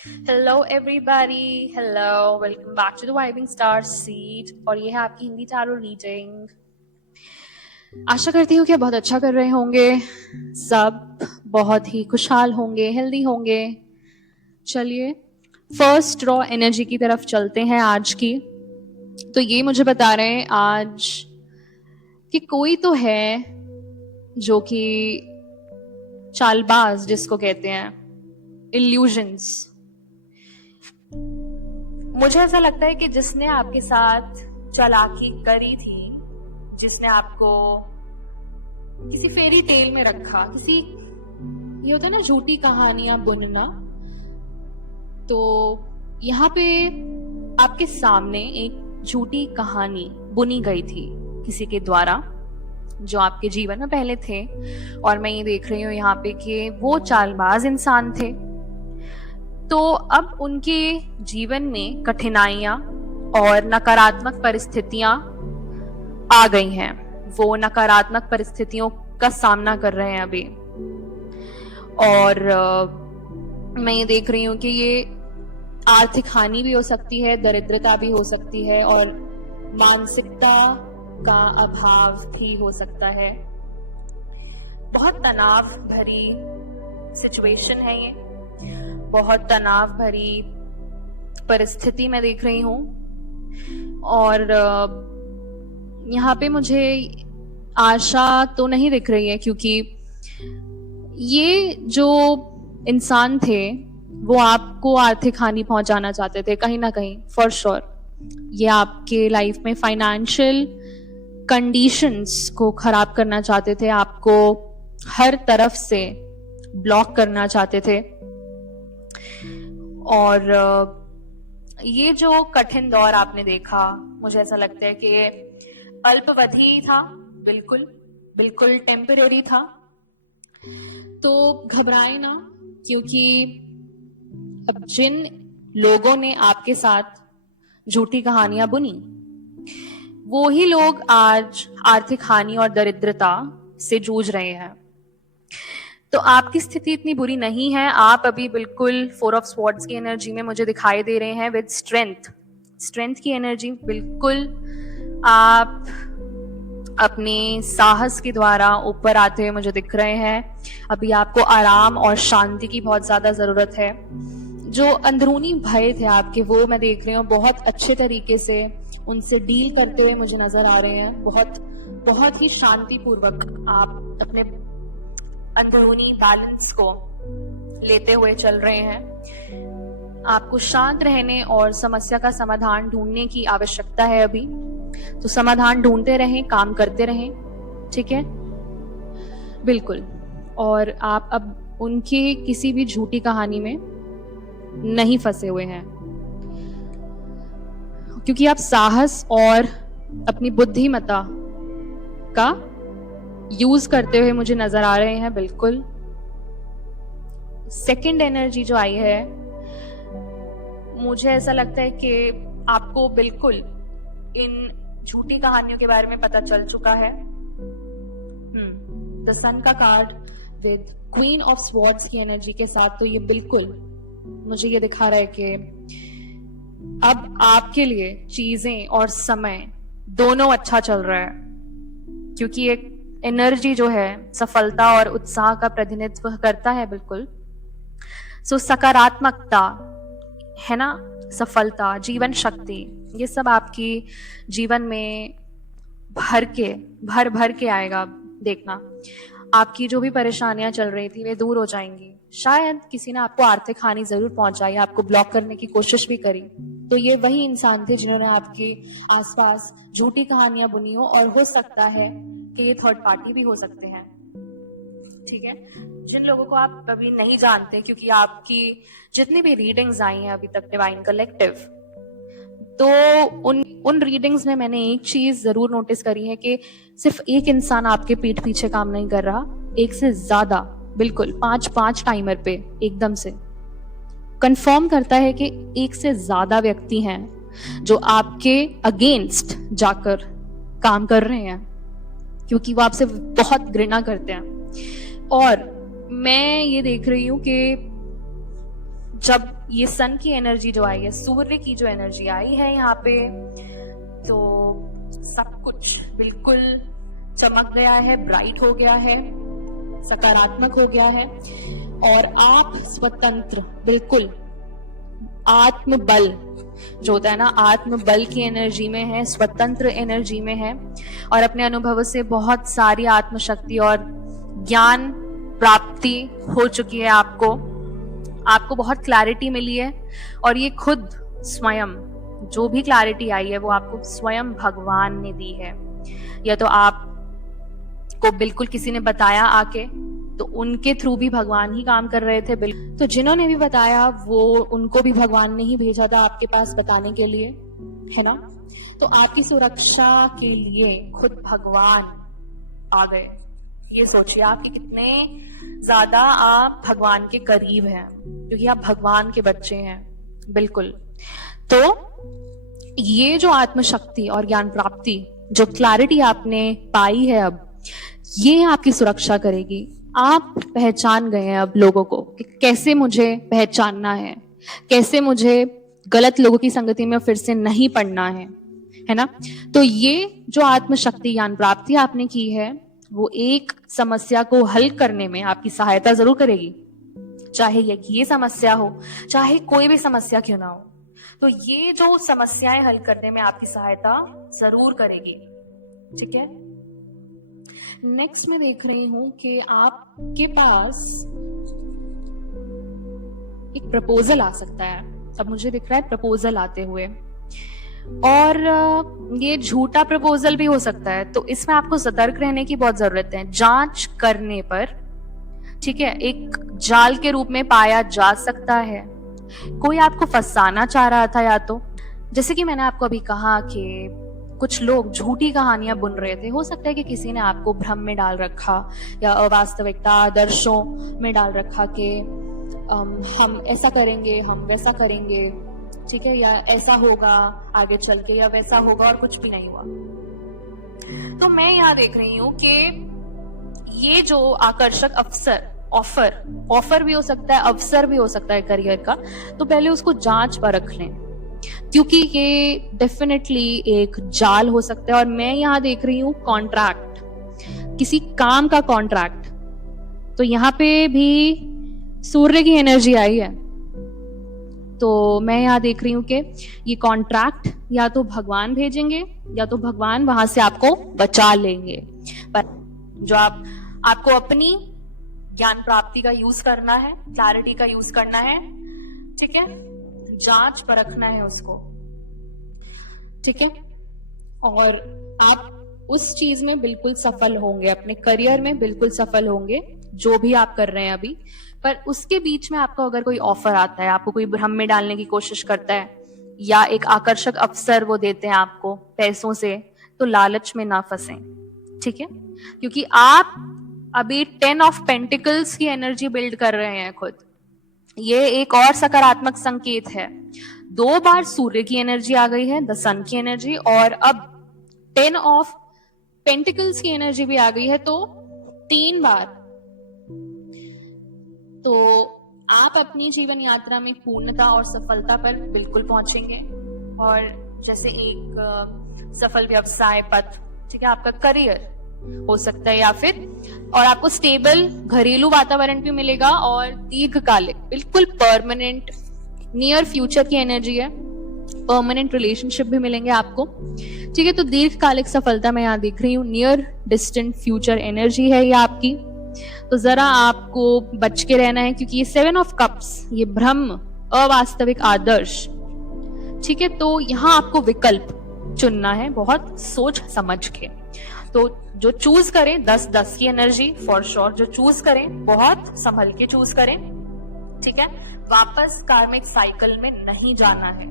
Hello everybody, hello, welcome back to the vibing star seat. और ये है आपकी हिंदी टैरो रीडिंग। आशा करती हूँ कि बहुत अच्छा कर रहे होंगे, सब बहुत ही खुशहाल होंगे, हेल्दी होंगे। चलिए फर्स्ट रॉ एनर्जी की तरफ चलते हैं आज की। तो ये मुझे बता रहे हैं आज कि कोई तो है जो कि चालबाज जिसको कहते हैं, इल्यूजन्स। मुझे ऐसा लगता है कि जिसने आपके साथ चालाकी करी थी, जिसने आपको किसी फेरी टेल में रखा, किसी, ये होता है ना झूठी कहानियां बुनना, तो यहाँ पे आपके सामने एक झूठी कहानी बुनी गई थी किसी के द्वारा जो आपके जीवन में पहले थे। और मैं ये देख रही हूँ यहाँ पे कि वो चालबाज इंसान थे। तो अब उनके जीवन में कठिनाइयां और नकारात्मक परिस्थितियां आ गई हैं। वो नकारात्मक परिस्थितियों का सामना कर रहे हैं अभी। और मैं ये देख रही हूँ कि ये आर्थिक हानि भी हो सकती है, दरिद्रता भी हो सकती है, और मानसिकता का अभाव भी हो सकता है। बहुत तनाव भरी सिचुएशन है ये, बहुत तनाव भरी परिस्थिति मैं देख रही हूँ। और यहाँ पे मुझे आशा तो नहीं दिख रही है, क्योंकि ये जो इंसान थे वो आपको आर्थिक हानि पहुंचाना चाहते थे कहीं ना कहीं, फॉर श्योर। ये आपके लाइफ में फाइनेंशियल कंडीशंस को खराब करना चाहते थे, आपको हर तरफ से ब्लॉक करना चाहते थे। और ये जो कठिन दौर आपने देखा, मुझे ऐसा लगता है कि ये अल्पवधि था, बिल्कुल बिल्कुल टेम्परेरी था। तो घबराए ना, क्योंकि अब जिन लोगों ने आपके साथ झूठी कहानियां बुनी, वो ही लोग आज आर्थिक हानि और दरिद्रता से जूझ रहे हैं। तो आपकी स्थिति इतनी बुरी नहीं है। आप अभी बिल्कुल 4 ऑफ स्वॉर्ड्स की एनर्जी में मुझे दिखाई दे रहे हैं, विद स्ट्रेंथ की एनर्जी। बिल्कुल आप अपने साहस के द्वारा ऊपर आते हुए मुझे दिख रहे हैं। अभी आपको आराम और शांति की बहुत ज्यादा जरूरत है। जो अंदरूनी भय थे आपके, वो मैं देख रही हूँ बहुत अच्छे तरीके से उनसे डील करते हुए मुझे नजर आ रहे हैं। बहुत ही शांतिपूर्वक आप अपने अंदरूनी बैलेंस को लेते हुए चल रहे हैं। आपको शांत रहने और समस्या का समाधान ढूंढने की आवश्यकता है अभी। तो समाधान ढूंढते रहें, काम करते रहें, ठीक है? बिल्कुल। और आप अब उनकी किसी भी झूठी कहानी में नहीं फंसे हुए हैं, क्योंकि आप साहस और अपनी बुद्धिमत्ता का यूज करते हुए मुझे नजर आ रहे हैं। बिल्कुल सेकंड एनर्जी जो आई है, मुझे ऐसा लगता है कि आपको बिल्कुल इन झूठी कहानियों के बारे में पता चल चुका है। द सन का card with queen of swords की एनर्जी के साथ, तो ये बिल्कुल मुझे ये दिखा रहा है कि अब आपके लिए चीजें और समय दोनों अच्छा चल रहा है, क्योंकि एक एनर्जी जो है सफलता और उत्साह का प्रतिनिधित्व करता है। बिल्कुल सो सकारात्मकता है ना, सफलता, जीवन शक्ति, ये सब आपकी जीवन में भर भर के आएगा। देखना, आपकी जो भी परेशानियां चल रही थी वे दूर हो जाएंगी। शायद किसी ने आपको आर्थिक हानि जरूर पहुंचाई, आपको ब्लॉक करने की कोशिश भी करी, तो ये वही इंसान थे जिन्होंने आपके आसपास झूठी कहानियां बुनी हो। और हो सकता है कि ये थर्ड पार्टी भी हो सकते हैं, ठीक है? जिन लोगों को आप अभी नहीं जानते, क्योंकि आपकी जितनी भी रीडिंग्स आई हैं अभी तक डिवाइन कलेक्टिव, तो उन रीडिंग्स में मैंने एक चीज जरूर नोटिस करी है कि सिर्फ एक इंसान आपके पीठ पीछे काम नहीं कर रहा, एक से ज्यादा, बिल्कुल 5 टाइमर पे एकदम से कंफर्म करता है कि एक से ज्यादा व्यक्ति हैं जो आपके अगेंस्ट जाकर काम कर रहे हैं, क्योंकि वो आपसे बहुत घृणा करते हैं। और मैं ये देख रही हूँ कि जब ये सन की एनर्जी जो आई है, सूर्य की जो एनर्जी आई है यहाँ पे, तो सब कुछ बिल्कुल चमक गया है, ब्राइट हो गया है, सकारात्मक हो गया है और आप स्वतंत्र, बिल्कुल आत्मबल जो होता है ना, आत्मबल की एनर्जी में है, स्वतंत्र एनर्जी में है और अपने अनुभवों से बहुत सारी आत्मशक्ति और ज्ञान प्राप्ति हो चुकी है। आपको बहुत क्लैरिटी मिली है और ये खुद स्वयं जो भी क्लैरिटी आई है वो आपको स्वयं भगवान ने दी है, या तो आपको बिल्कुल किसी ने बताया आके, तो उनके थ्रू भी भगवान ही काम कर रहे थे। बिल्कुल, तो जिन्होंने भी बताया वो उनको भी भगवान ने ही भेजा था आपके पास बताने के लिए, है ना। तो आपकी सुरक्षा के लिए खुद भगवान आ गए। ये सोचिए आप कि कितने ज्यादा आप भगवान के करीब हैं, क्योंकि आप भगवान के बच्चे हैं। बिल्कुल, तो ये जो आत्मशक्ति और ज्ञान प्राप्ति, जो क्लैरिटी आपने पाई है, अब ये आपकी सुरक्षा करेगी। आप पहचान गए हैं अब लोगों को कि कैसे मुझे पहचानना है, कैसे मुझे गलत लोगों की संगति में फिर से नहीं पड़ना है ना। तो ये जो आत्मशक्ति ज्ञान प्राप्ति आपने की है, वो एक समस्या को हल करने में आपकी सहायता जरूर करेगी, चाहे ये समस्या हो, चाहे कोई भी समस्या क्यों ना हो। तो ये जो समस्याएं हल करने में आपकी सहायता जरूर करेगी, ठीक है। नेक्स्ट मैं देख रही हूं कि आपके पास एक प्रपोजल आ सकता है। अब मुझे दिख रहा है प्रपोजल आते हुए, और ये झूठा प्रपोजल भी हो सकता है, तो इसमें आपको सतर्क रहने की बहुत जरूरत है। जांच करने पर, ठीक है, एक जाल के रूप में पाया जा सकता है। कोई आपको फंसाना चाह रहा था, या तो जैसे कि मैंने आपको अभी कहा कि कुछ लोग झूठी कहानियां बुन रहे थे। हो सकता है कि किसी ने आपको भ्रम में डाल रखा या अवास्तविकता आदर्शों में डाल रखा कि हम ऐसा करेंगे, हम वैसा करेंगे, ठीक है, या ऐसा होगा आगे चल के, या वैसा होगा और कुछ भी नहीं हुआ। तो मैं यहाँ देख रही हूँ कि ये जो आकर्षक ऑफर भी हो सकता है, अवसर भी हो सकता है करियर का, तो पहले उसको जांच पर रख लें, क्योंकि ये डेफिनेटली एक जाल हो सकता है। और मैं यहाँ देख रही हूँ कॉन्ट्रैक्ट, किसी काम का कॉन्ट्रैक्ट। तो यहाँ पे भी सूर्य की एनर्जी आई है, तो मैं यहाँ देख रही हूँ कि ये कॉन्ट्रैक्ट या तो भगवान भेजेंगे या तो भगवान वहां से आपको बचा लेंगे। पर जो आपको अपनी ज्ञान प्राप्ति का यूज करना है, क्लैरिटी का यूज करना है, ठीक है, जांच परखना है उसको, ठीक है। और आप उस चीज में बिल्कुल सफल होंगे, अपने करियर में बिल्कुल सफल होंगे जो भी आप कर रहे हैं अभी। पर उसके बीच में आपको अगर कोई ऑफर आता है, आपको कोई भ्रम में डालने की कोशिश करता है, या एक आकर्षक अवसर वो देते हैं आपको पैसों से, तो लालच में ना फंसें, ठीक है। क्योंकि आप अभी 10 ऑफ पेंटिकल्स की एनर्जी बिल्ड कर रहे हैं खुद। ये एक और सकारात्मक संकेत है। 2 बार सूर्य की एनर्जी आ गई है, द सन की एनर्जी, और अब 10 ऑफ पेंटिकल्स की एनर्जी भी आ गई है, तो 3 बार। तो आप अपनी जीवन यात्रा में पूर्णता और सफलता पर बिल्कुल पहुंचेंगे। और जैसे एक सफल व्यवसाय पथ, ठीक है, आपका करियर हो सकता है, या फिर और आपको स्टेबल घरेलू वातावरण भी मिलेगा, और दीर्घकालिक, बिल्कुल परमानेंट, नियर फ्यूचर की एनर्जी है, परमानेंट रिलेशनशिप भी मिलेंगे आपको, ठीक है। तो दीर्घकालिक सफलता मैं यहाँ देख रही हूँ, नियर डिस्टेंट फ्यूचर एनर्जी है ये आपकी। तो जरा आपको बच के रहना है, क्योंकि ये 7 ऑफ कप्स, ये भ्रम, अवास्तविक आदर्श, ठीक है। तो यहाँ आपको विकल्प चुनना है, बहुत सोच समझ के। तो जो चूज करें 10-10 की एनर्जी फॉर श्योर, जो चूज करें बहुत संभल के चूज करें, ठीक है। वापस कार्मिक साइकिल में नहीं जाना है,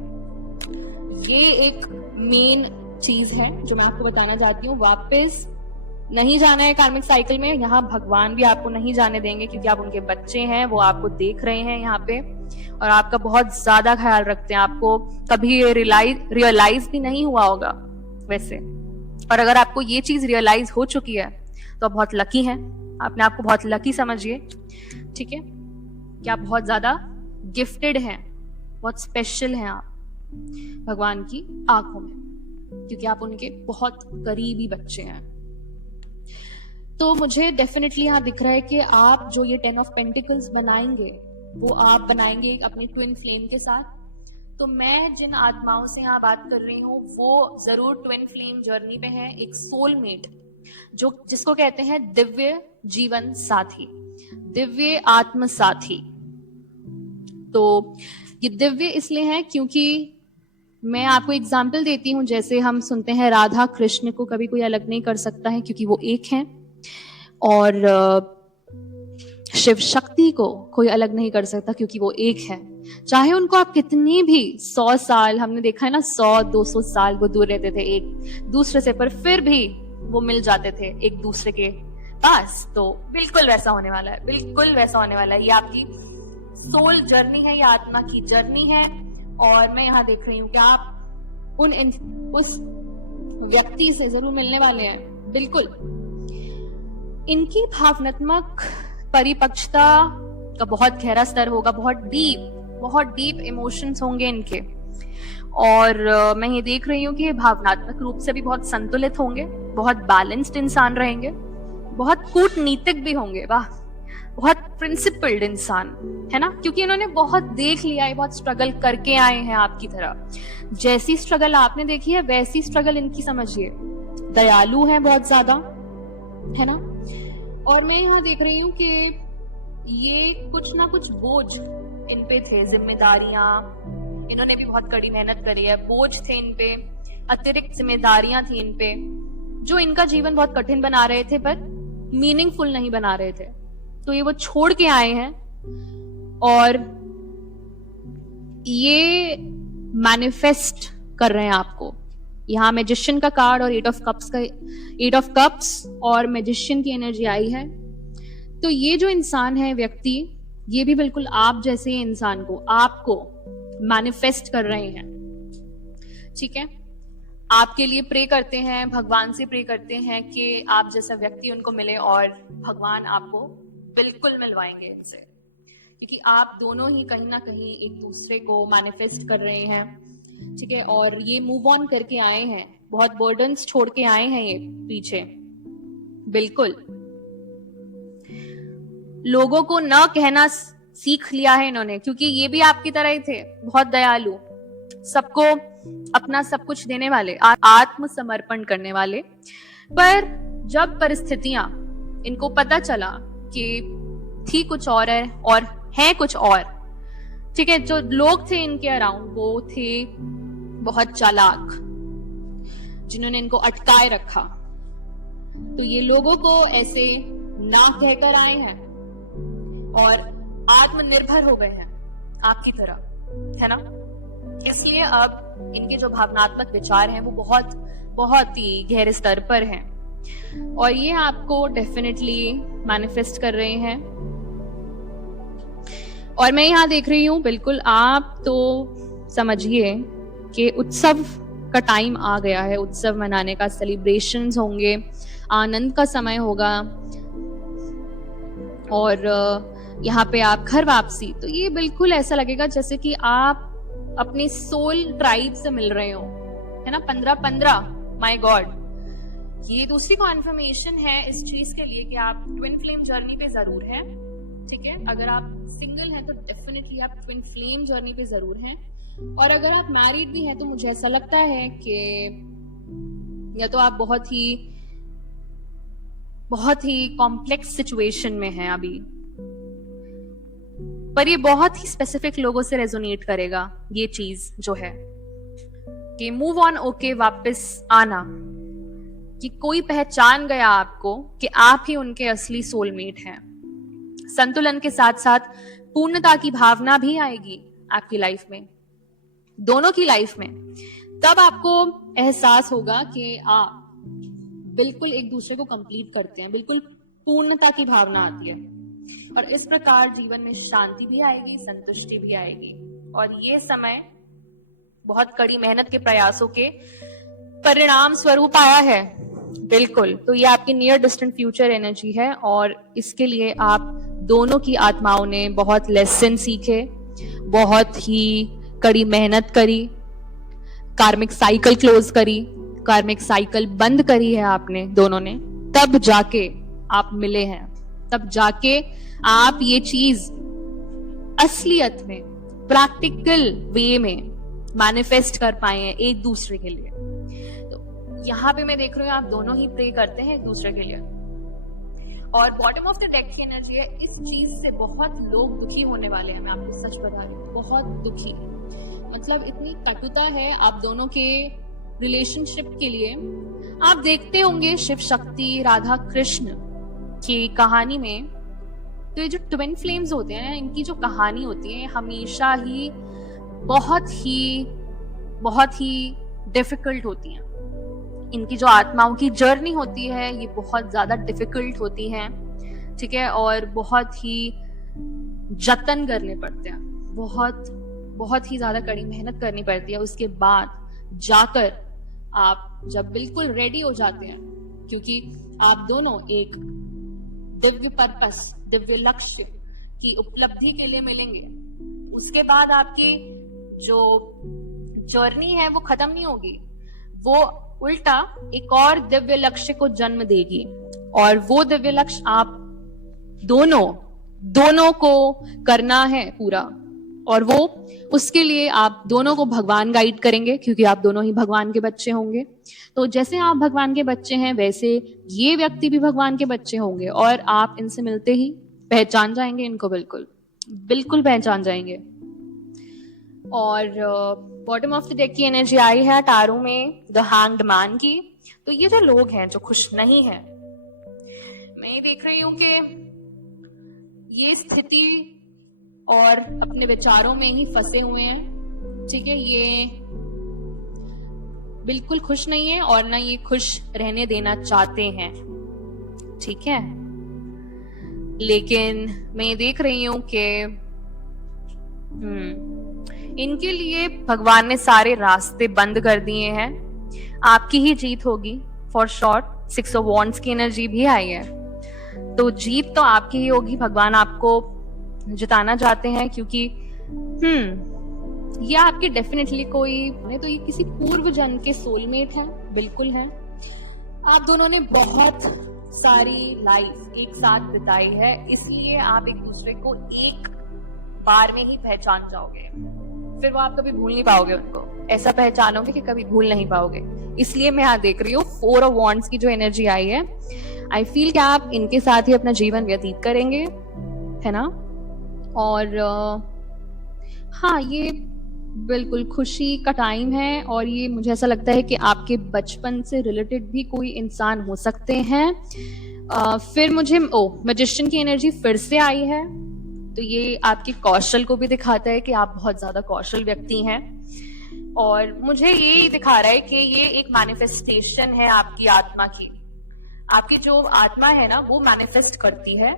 ये एक मेन चीज है जो मैं आपको बताना चाहती हूँ। वापस नहीं जाना है कार्मिक साइकिल में। यहाँ भगवान भी आपको नहीं जाने देंगे, क्योंकि आप उनके बच्चे हैं, वो आपको देख रहे हैं यहाँ पे, और आपका बहुत ज्यादा ख्याल रखते हैं। आपको कभी रियलाइज भी नहीं हुआ होगा वैसे, और अगर आपको ये चीज रियलाइज हो चुकी है तो आप बहुत लकी हैं, अपने आप को बहुत लकी समझिए, ठीक है, कि आप बहुत ज्यादा गिफ्टेड हैं, बहुत स्पेशल हैं आप भगवान की आंखों में, क्योंकि आप उनके बहुत करीबी बच्चे हैं। तो मुझे डेफिनेटली यहाँ दिख रहा है कि आप जो ये 10 ऑफ पेंटिकल्स बनाएंगे वो आप बनाएंगे अपनी ट्विन फ्लेम के साथ। तो मैं जिन आत्माओं से यहाँ बात कर रही हूँ वो जरूर ट्विन फ्लेम जर्नी पे है, एक सोलमेट जो जिसको कहते हैं दिव्य जीवन साथी, दिव्य आत्म साथी। तो ये दिव्य इसलिए है क्योंकि मैं आपको एग्जाम्पल देती हूँ, जैसे हम सुनते हैं राधा कृष्ण को कभी कोई अलग नहीं कर सकता है क्योंकि वो एक हैं, और शिव शक्ति को कोई अलग नहीं कर सकता क्योंकि वो एक है। चाहे उनको आप कितनी भी 100 साल, हमने देखा है ना 100-200 साल वो दूर रहते थे एक दूसरे से, पर फिर भी वो मिल जाते थे एक दूसरे के पास। तो बिल्कुल वैसा होने वाला है, बिल्कुल वैसा होने वाला है। ये आपकी सोल जर्नी है, ये आत्मा की जर्नी है। और मैं यहाँ देख रही हूँ कि आप उस व्यक्ति से जरूर मिलने वाले हैं, बिल्कुल। इनकी भावनात्मक परिपक्वता का बहुत गहरा स्तर होगा, बहुत डीप इमोशंस होंगे इनके। और मैं ये देख रही हूँ कि भावनात्मक रूप से भी बहुत संतुलित होंगे, बहुत बैलेंस्ड इंसान रहेंगे, बहुत कूटनीतिक भी होंगे, वाह, बहुत प्रिंसिपल्ड इंसान है ना, क्योंकि इन्होंने बहुत देख लिया है, बहुत स्ट्रगल करके आए हैं आपकी तरह। जैसी स्ट्रगल आपने देखी है वैसी स्ट्रगल इनकी समझिए। दयालु हैं बहुत ज्यादा, है ना। और मैं यहाँ देख रही हूँ कि ये कुछ ना कुछ बोझ इन पे थे, जिम्मेदारियां, इन्होंने भी बहुत कड़ी मेहनत करी है, बोझ थे इन पे, अतिरिक्त जिम्मेदारियां थी इन पे जो इनका जीवन बहुत कठिन बना रहे थे पर मीनिंगफुल नहीं बना रहे थे। तो ये वो छोड़ के आए हैं और ये मैनिफेस्ट कर रहे हैं आपको। यहाँ मैजिशियन का कार्ड और 8 ऑफ कप्स और मैजिशियन की एनर्जी आई है। तो ये जो इंसान है, व्यक्ति, ये भी बिल्कुल आप जैसे इंसान को, आपको मैनिफेस्ट कर रहे हैं, ठीक है। आपके लिए प्रे करते हैं, भगवान से प्रे करते हैं कि आप जैसा व्यक्ति उनको मिले, और भगवान आपको बिल्कुल मिलवाएंगे इनसे, क्योंकि आप दोनों ही कहीं ना कहीं एक दूसरे को मैनिफेस्ट कर रहे हैं, ठीक है। और ये मूव ऑन करके आए हैं, बहुत बर्डन्स छोड़ के आए हैं ये पीछे, बिल्कुल। लोगों को न कहना सीख लिया है इन्होंने, क्योंकि ये भी आपकी तरह ही थे, बहुत दयालु, सबको अपना सब कुछ देने वाले, आत्मसमर्पण करने वाले। पर जब परिस्थितियां, इनको पता चला कि थी कुछ और है और है कुछ और, ठीक है, जो लोग थे इनके अराउंड वो थे बहुत चालाक, जिन्होंने इनको अटकाए रखा। तो ये लोगों को ऐसे ना कहकर आए हैं और आत्मनिर्भर हो गए हैं आपकी तरह, है ना। इसलिए अब इनके जो भावनात्मक विचार हैं वो बहुत बहुत ही गहरे स्तर पर हैं, और ये आपको डेफिनेटली मैनिफेस्ट कर रहे हैं। और मैं यहाँ देख रही हूँ, बिल्कुल आप तो समझिए कि उत्सव का टाइम आ गया है, उत्सव मनाने का, सेलिब्रेशंस होंगे, आनंद का समय होगा, और यहाँ पे आप घर वापसी, तो ये बिल्कुल ऐसा लगेगा जैसे कि आप अपने सोल ट्राइब से मिल रहे हो, है ना। 15-15, माय गॉड, ये दूसरी कॉन्फर्मेशन है इस चीज के लिए कि आप ट्विन फ्लेम जर्नी पे जरूर हैं, ठीक है। अगर आप सिंगल हैं तो डेफिनेटली आप ट्विन फ्लेम जर्नी पे जरूर हैं, और अगर आप मैरिड भी हैं तो मुझे ऐसा लगता है कि या तो आप बहुत ही कॉम्प्लेक्स सिचुएशन में हैं अभी, पर ये बहुत ही स्पेसिफिक लोगों से रेजोनेट करेगा ये चीज जो है कि मूव ऑन, ओके, वापस आना, कि कोई पहचान गया आपको कि आप ही उनके असली सोलमेट हैं। संतुलन के साथ साथ पूर्णता की भावना भी आएगी आपकी लाइफ में, दोनों की लाइफ में। तब आपको एहसास होगा कि आप बिल्कुल एक दूसरे को कंप्लीट करते हैं, बिल्कुल पूर्णता की भावना आती है, और इस प्रकार जीवन में शांति भी आएगी, संतुष्टि भी आएगी। और ये समय बहुत कड़ी मेहनत के प्रयासों के परिणाम स्वरूप आया है, बिल्कुल। तो ये आपकी नियर डिस्टेंट फ्यूचर एनर्जी है, और इसके लिए आप दोनों की आत्माओं ने बहुत लेसन सीखे, बहुत ही कड़ी मेहनत करी, कार्मिक साइकिल क्लोज करी, कार्मिक साइकिल बंद करी है आपने दोनों ने, तब जाके आप मिले हैं, तब जाके आप ये चीज असलियत में प्रैक्टिकल वे में मैनिफेस्ट कर पाए हैं एक दूसरे के लिए। तो यहाँ पे मैं देख रही हूँ आप दोनों ही प्रे करते हैं एक दूसरे के लिए। और बॉटम ऑफ द डेक की एनर्जी है, इस चीज से बहुत लोग दुखी होने वाले हैं, मैं आपको सच बता रही हूँ, बहुत दुखी। मतलब इतनी कटुता है आप दोनों के रिलेशनशिप के लिए। आप देखते होंगे शिव शक्ति राधा कृष्ण की कहानी में, तो ये जो ट्विन फ्लेम्स होते हैं, इनकी जो कहानी होती है हमेशा ही बहुत ही डिफिकल्ट होती हैं। इनकी जो आत्माओं की जर्नी होती है ये बहुत ज्यादा डिफिकल्ट होती है, ठीक है, और बहुत ही जतन करने पड़ते हैं, बहुत ही ज्यादा कड़ी मेहनत करनी पड़ती है। उसके बाद जाकर आप जब बिल्कुल रेडी हो जाते हैं, क्योंकि आप दोनों एक दिव्य पर्पस, दिव्य लक्ष्य की उपलब्धि के लिए मिलेंगे, उसके बाद आपकी जो जर्नी है वो खत्म नहीं होगी, वो उल्टा एक और दिव्य लक्ष्य को जन्म देगी। और वो दिव्य लक्ष्य आप दोनों को करना है पूरा, और वो उसके लिए आप दोनों को भगवान गाइड करेंगे, क्योंकि आप दोनों ही भगवान के बच्चे होंगे। तो जैसे आप भगवान के बच्चे हैं वैसे ये व्यक्ति भी भगवान के बच्चे होंगे, और आप इनसे मिलते ही पहचान जाएंगे इनको, बिल्कुल पहचान जाएंगे। और बॉटम ऑफ द डेक की एनर्जी आई है टारो में द हैंग्ड मैन की। तो ये जो लोग हैं जो खुश नहीं हैं, मैं देख रही हूं कि ये स्थिति और अपने विचारों में ही फंसे हुए हैं, ठीक है, ये बिल्कुल खुश नहीं है और ना ये खुश रहने देना चाहते हैं, ठीक है। लेकिन मैं देख रही हूं कि इनके लिए भगवान ने सारे रास्ते बंद कर दिए हैं। आपकी ही जीत होगी फॉर श्योर। 6 ऑफ वॉन्ड्स की एनर्जी भी आई है, तो जीत तो आपकी ही होगी। भगवान आपको जिताना चाहते हैं, क्योंकि ये आपके डेफिनेटली कोई तो ये किसी पूर्व जन्म के सोलमेट हैं, बिल्कुल हैं। आप दोनों ने बहुत सारी लाइफ एक साथ बिताई है, इसलिए आप एक दूसरे को एक बार में ही पहचान जाओगे, फिर वो आप कभी भूल नहीं पाओगे उनको, ऐसा पहचानोगे कि कभी भूल नहीं पाओगे। इसलिए मैं यहाँ देख रही हूँ 4 ऑफ वॉन्ड्स की जो एनर्जी आई है, आई फील कि आप इनके साथ ही अपना जीवन व्यतीत करेंगे, है ना। और हाँ, ये बिल्कुल खुशी का टाइम है, और ये मुझे ऐसा लगता है कि आपके बचपन से रिलेटेड भी कोई इंसान हो सकते हैं। फिर मुझे मैजिशियन की एनर्जी फिर से आई है, तो ये आपके कौशल को भी दिखाता है कि आप बहुत ज्यादा कौशल व्यक्ति हैं। और मुझे ये दिखा रहा है कि ये एक मैनिफेस्टेशन है आपकी आत्मा की। आपकी जो आत्मा है ना वो मैनिफेस्ट करती है,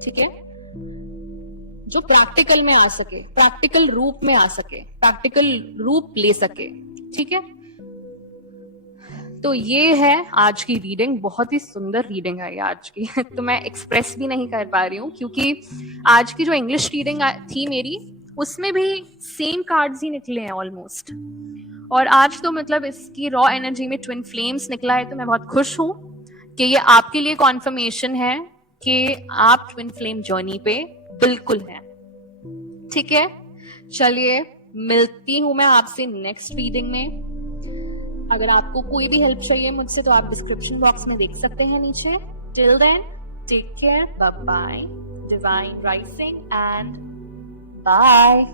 ठीक है, जो प्रैक्टिकल में आ सके, प्रैक्टिकल रूप में आ सके, प्रैक्टिकल रूप ले सके, ठीक है। तो ये है आज की रीडिंग, बहुत ही सुंदर रीडिंग है ये आज की। तो मैं एक्सप्रेस भी नहीं कर पा रही हूँ, क्योंकि आज की जो इंग्लिश रीडिंग थी मेरी, उसमें भी सेम कार्ड्स ही निकले हैं ऑलमोस्ट। और आज तो मतलब इसकी रॉ एनर्जी में ट्विन फ्लेम्स निकला है, तो मैं बहुत खुश हूँ कि ये आपके लिए कॉन्फर्मेशन है कि आप ट्विन फ्लेम जर्नी पे बिल्कुल हैं, ठीक है। चलिए, मिलती हूं मैं आपसे नेक्स्ट रीडिंग में। अगर आपको कोई भी हेल्प चाहिए मुझसे तो आप डिस्क्रिप्शन बॉक्स में देख सकते हैं नीचे। Till then, take care, bye bye, divine rising and bye.